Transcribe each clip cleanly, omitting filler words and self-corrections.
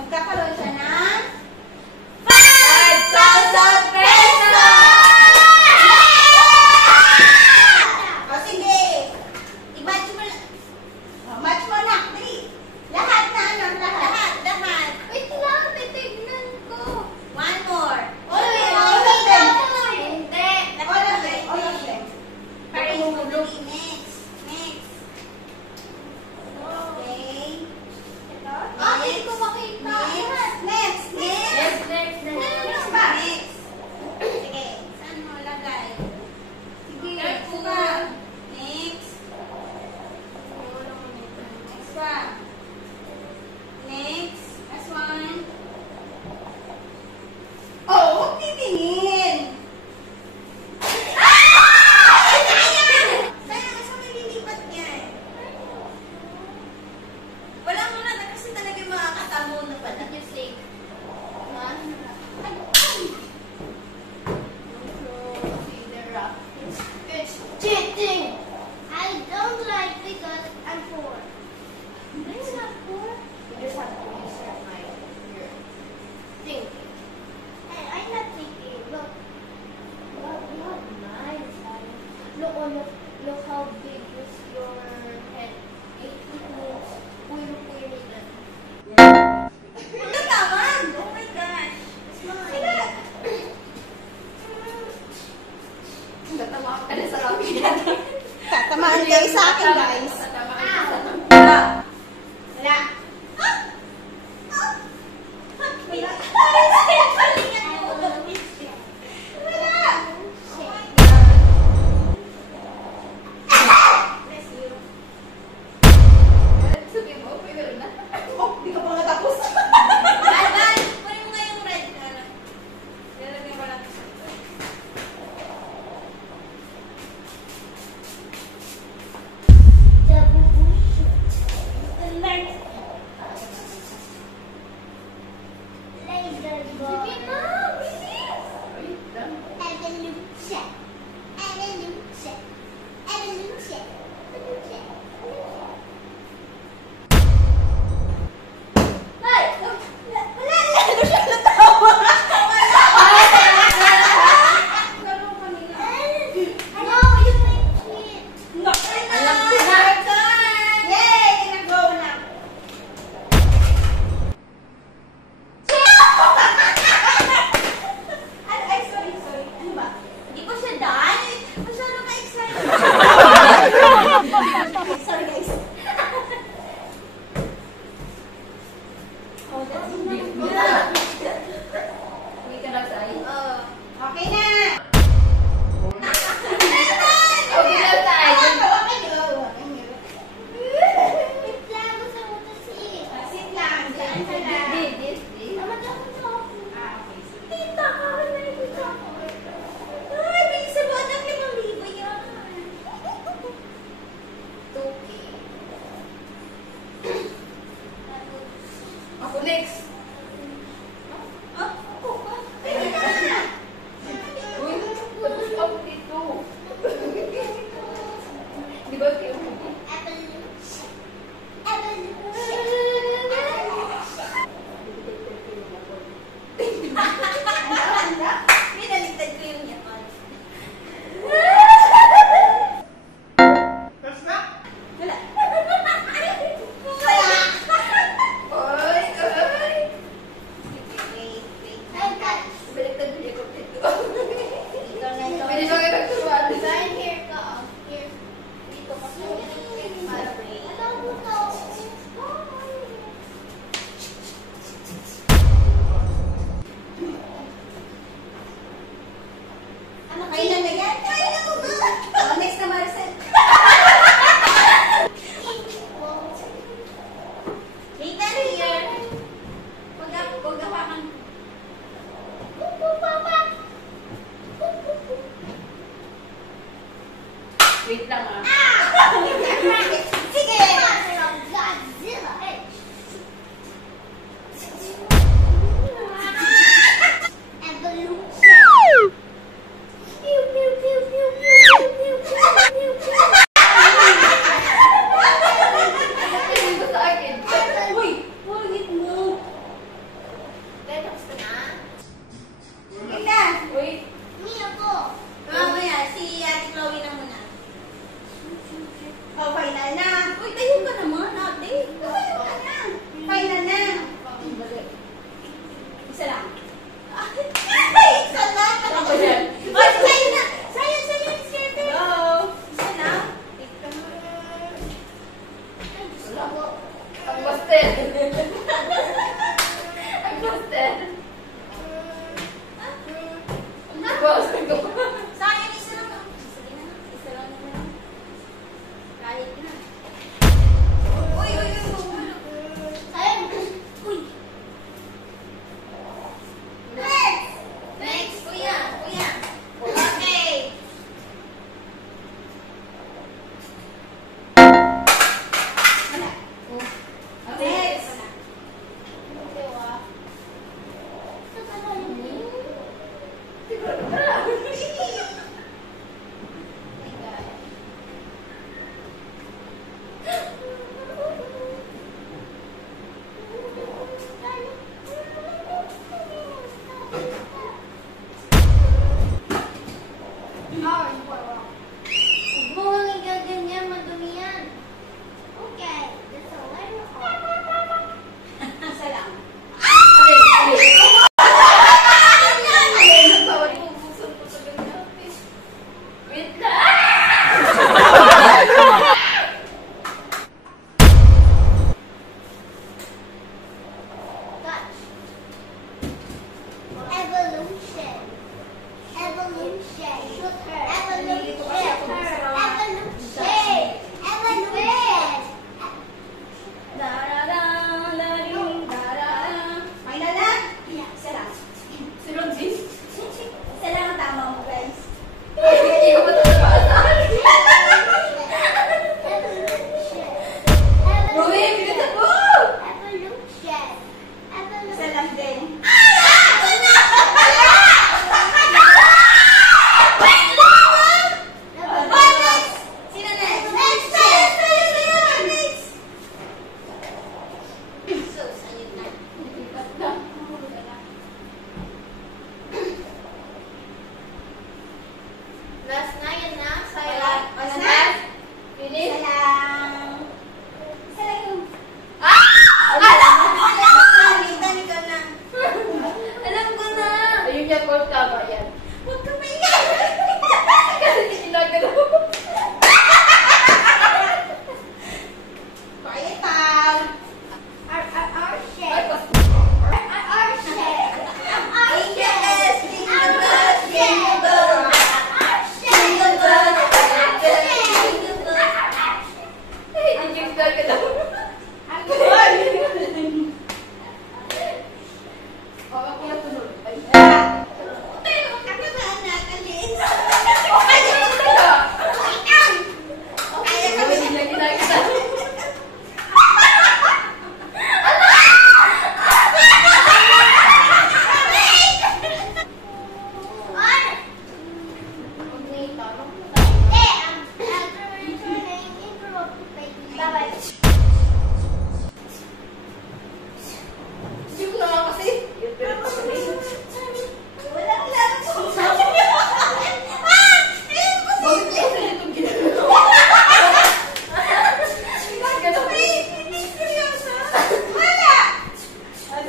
magkakaroon siya ng 5,000 pesos! O sige, i-match mo lang. Match mo na. Lahat na ano? Lahat. Wait lang, titignan ko. One more. All of them. Hindi. All of them. Para yung tulog. Next. Okay. Ito? Hindi ko makita. Next. Sige. Saan mo lagay? Sige. Next pa. Next pa. Next. Last one. Oh, titingin. Sayang, saan may lilipat niya eh? Wala mo na kasi talaga yung mga katamo na pala. Yung sake. It's cheating! I don't like because I'm poor. It's not poor. You just have to insert your thinking. And I'm not thinking. Look. You have nice eyes. Look how big is your head. 8 feet means puyo-puyo na. Ito naman! Oh my gosh! Sila! Tatamaan ka na sa kami natin. Tatamaan kayo sa akin, guys. Wala.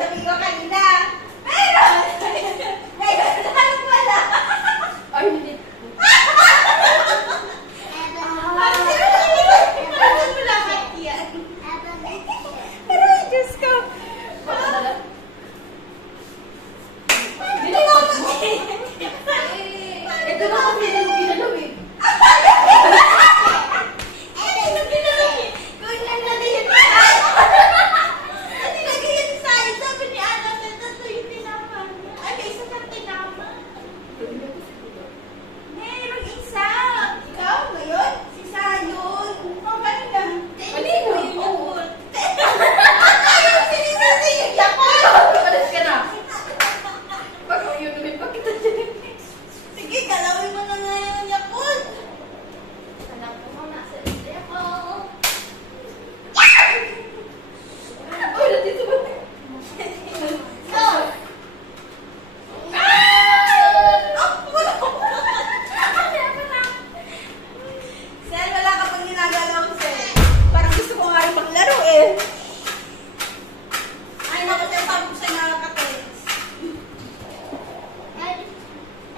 sabi ko kanina. Meron! Meron! Saan wala? Ay, hindi. Aray, Diyos ko. Ito na kasi hindi mo ginalaw eh. Meron isa. Ikaw ngayon? Si Sayon. Oh, ano lang? Malino. Yung Yakult. Ayaw sinisasi yung Yakult. Alas ka na. Pag yun namin pakita dyan. Sige, galawin mo na nga yung Yakult. Anak ko muna sa level. Ay, nandito ba? No! Sel, wala ka pang ginagalaw, Sel. Parang gusto ko nga rin maglaro eh. Ay, naku, Sel, pagod siya nakaka-text.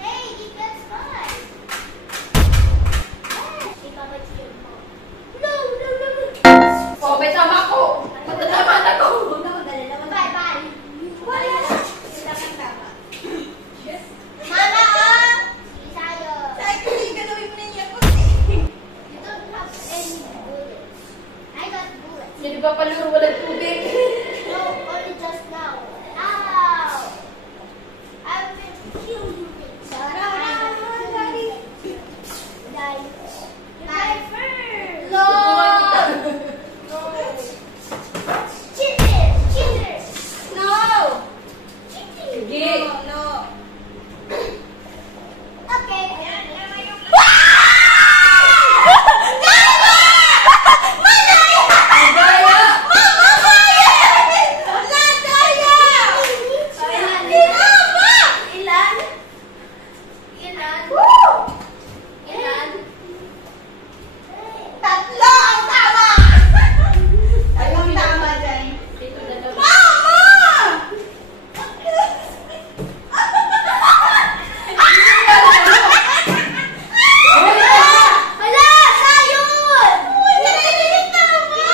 Hey, you got spies. Ikaw ba siya mo? No, no, no, no. Oh, may tama ko. Matatamaan ako. Bye, bye. Wala. Sila kang tama. Mama, oh! Isayo. Sabi ko, sige, galawin mo na yung Yakult eh. You don't have any bullets. I got bullets. Hindi ba paluro walang tubig? No, only just now. Ow! I will kill you. Daddy. Die. Die first. No! No. Cheater! Cheater! No! Cheating! Sige. No. Okay. Magaya! Ilan? Ilan? Ilan? Tatlo ang tama! Anong tama dyan? Dito na lang. Mama! Hala! Sayun! Wala na yung tama!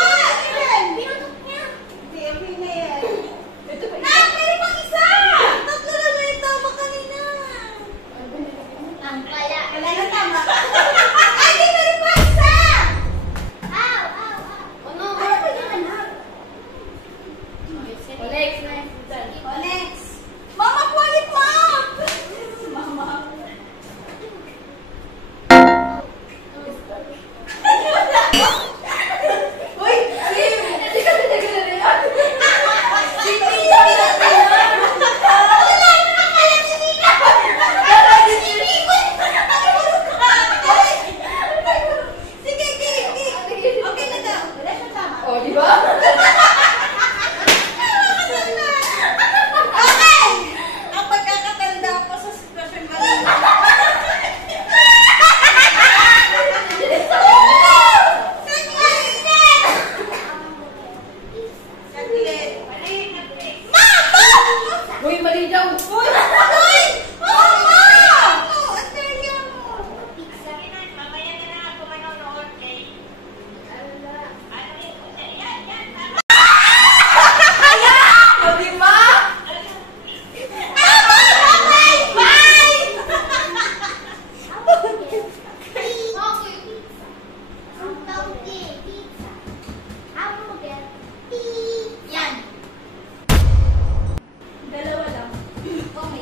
Ilan? Pinutok niya. Hindi, okay na yan. Ito ba? Nak, meron pang isa! Tatlo na na yung tama kanina. Ang kaya. Wala na tama. Ay, di, meron pang isa! Ow! Ow! Ow! Ano? Ano ba yan, ha? O, next, next. O, next. Mama, kulit mo! Mama. Uy, Sim! Hindi ka tinagalan na yan. O, di ba? Uy, mali daw. O, di ba? Yan. Dalawa lang. Okay.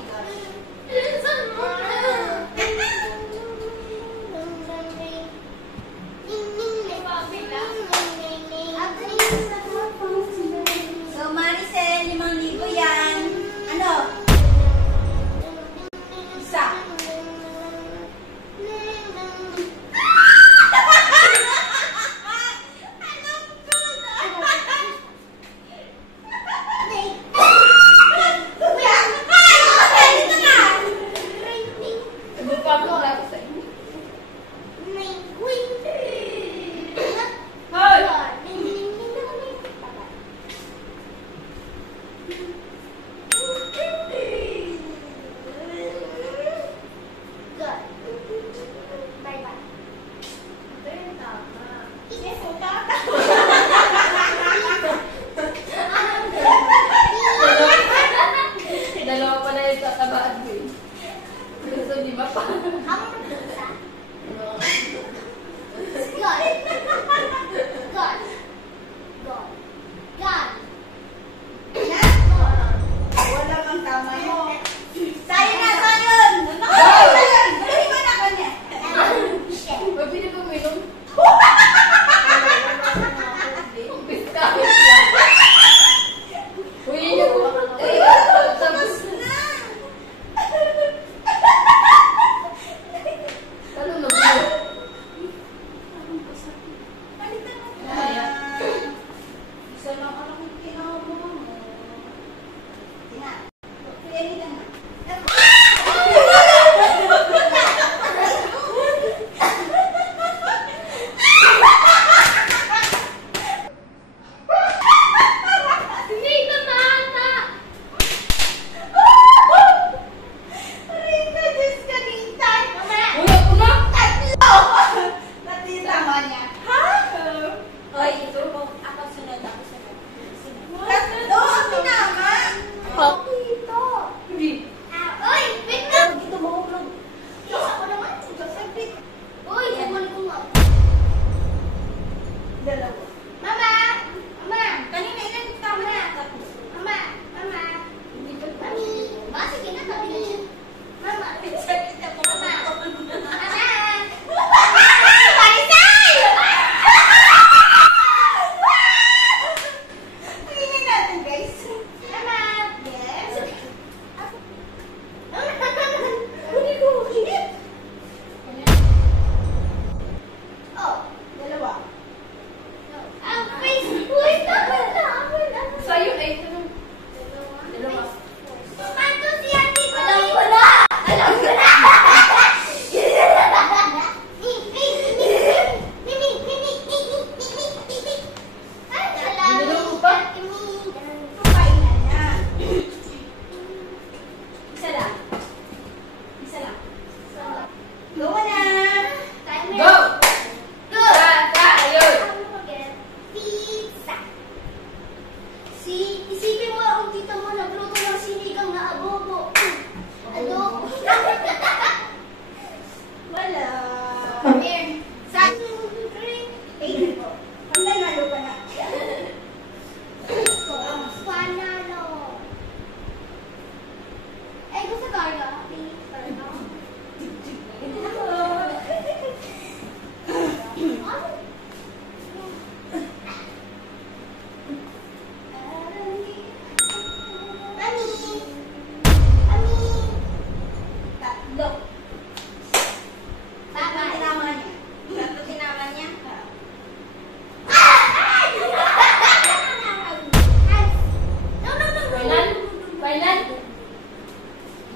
Final?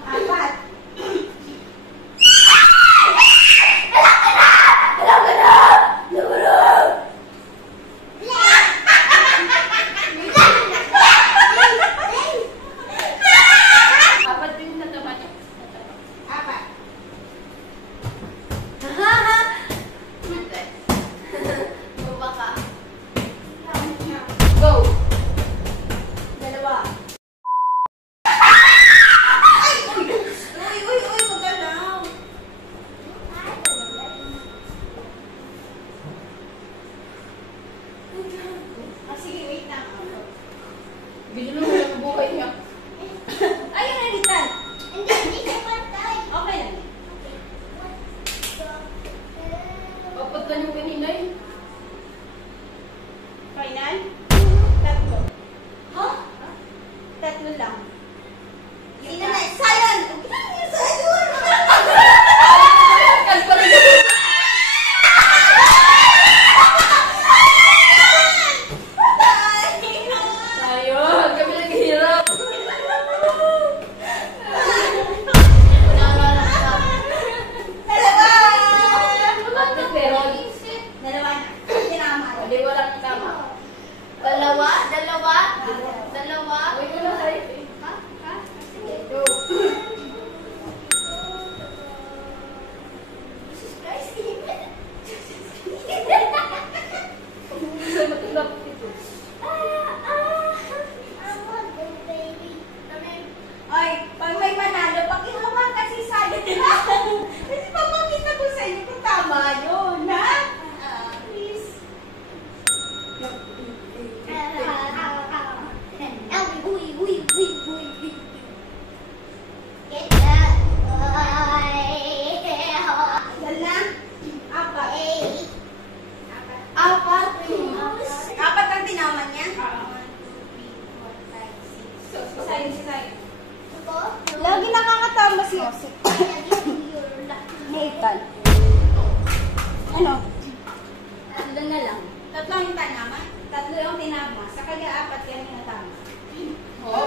Apat. Apat din sa taba niya. Apat. Hindi. Baba ka. Go. Dalawa. Uy, magalaw. Sige, wait lang. Binulo mo yung buhay niya. Ayun, nalitan. Hindi, hindi siya patay. Okay lang. Apat lang yung kanina eh. Final? Tatlo. Ha? Tatlo lang. Sino na? Sayan! Sayan! Kalpa rin yun. Ayun, kami naghihirap. Dalawa! Ate Perol. Dalawa na. Tinama. Hindi, walang tama. Dalawa? Dalawa? Dalawa? Uy, ko na sa'yo eh. Ha? Ha? Sige. Go. Jesus Christ. Sa'yo matulap ito. I want the baby. Oy, pag may manalo, pakihawa kasi sa'yo. Kasi papakita ko sa inyo kung tama yun, ha? Please. Get that. Yan na. Apat. Apat. Apat ang tinaman niya? Sa'yo, sa'yo. Lagi nakakatama si Joseph. Nathan. Ano? Tatlo na lang. Tatlo yung tinama? Tatlo yung tinama. Sa kanya apat kaya yung tama. Oh.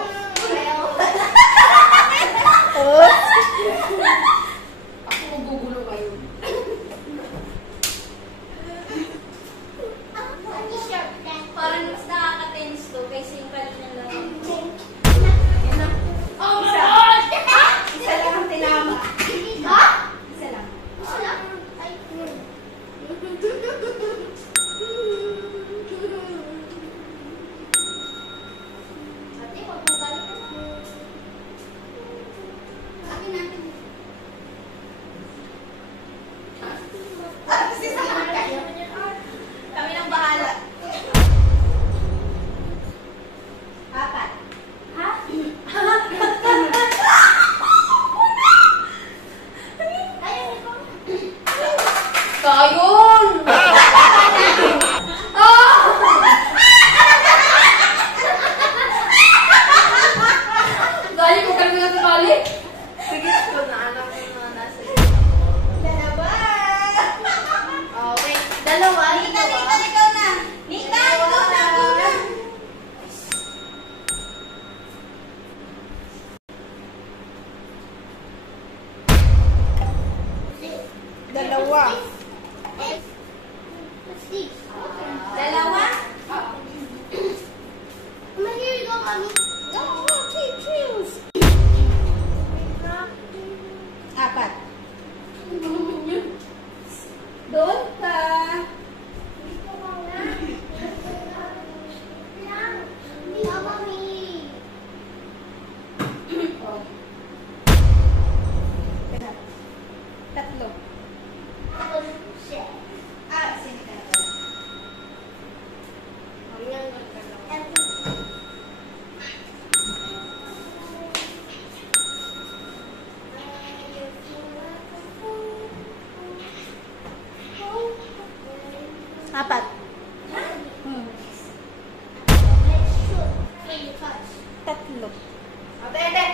Ako magugulo kayo. Parang mas nakaka-tense to kaysa yung kanina lang. Yan na. Oh my Isa. God! Isa lang ang tinama. Ha? Isa lang. Wala. Ay, Ate, huwag mong galit. Akin natin. Si Simon kayo. Kami nang bahala. Apat. Ha? Ayaw ko. Kayon! Dali ko kami na tumali. Sige, ko na anak ko na nasa Dalawa. Okay. Dalawa. Nita, ikaw na. Nita, ikaw na. Dalawa. What's this? Dalawa? Mama, here you go, mommy. Choose. Apat. Doon ka. Dito ka na. Lang. Hindi ka, mommy. Oh. Tatlo. Shit. Sino ka na? Apat. Let's shoot. When you touch. Tatlo. Ate,